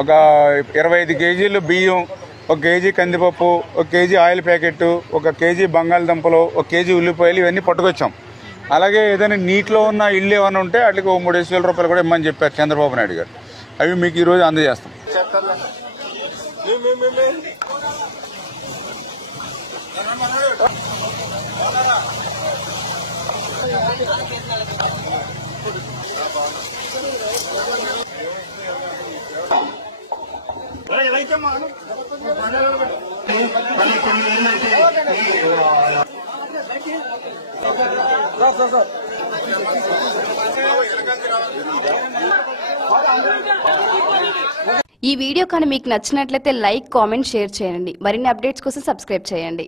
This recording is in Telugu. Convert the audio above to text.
ఒక 25 కేజీలు బియ్యం, 1 కేజీ కందిపప్పు, 1 కేజీ ఆయిల్ ప్యాకెట్, 1 కేజీ బంగాళదుంపలు, 1 కేజీ ఉల్లిపాయలు ఇవన్నీ పట్టుకొచ్చాం. అలాగే ఏదైనా నీటిలో ఉన్న ఇళ్ళు ఏమైనా ఉంటే వాటికి 3,000 రూపాయలు కూడా ఇమ్మని చెప్పారు చంద్రబాబు నాయుడు గారు. అవి మీకు ఈరోజు అందజేస్తాం. ఈ వీడియో కానీ మీకు నచ్చినట్లయితే లైక్, కామెంట్, షేర్ చేయండి. మరిన్ని అప్డేట్స్ కోసం సబ్స్క్రైబ్ చేయండి.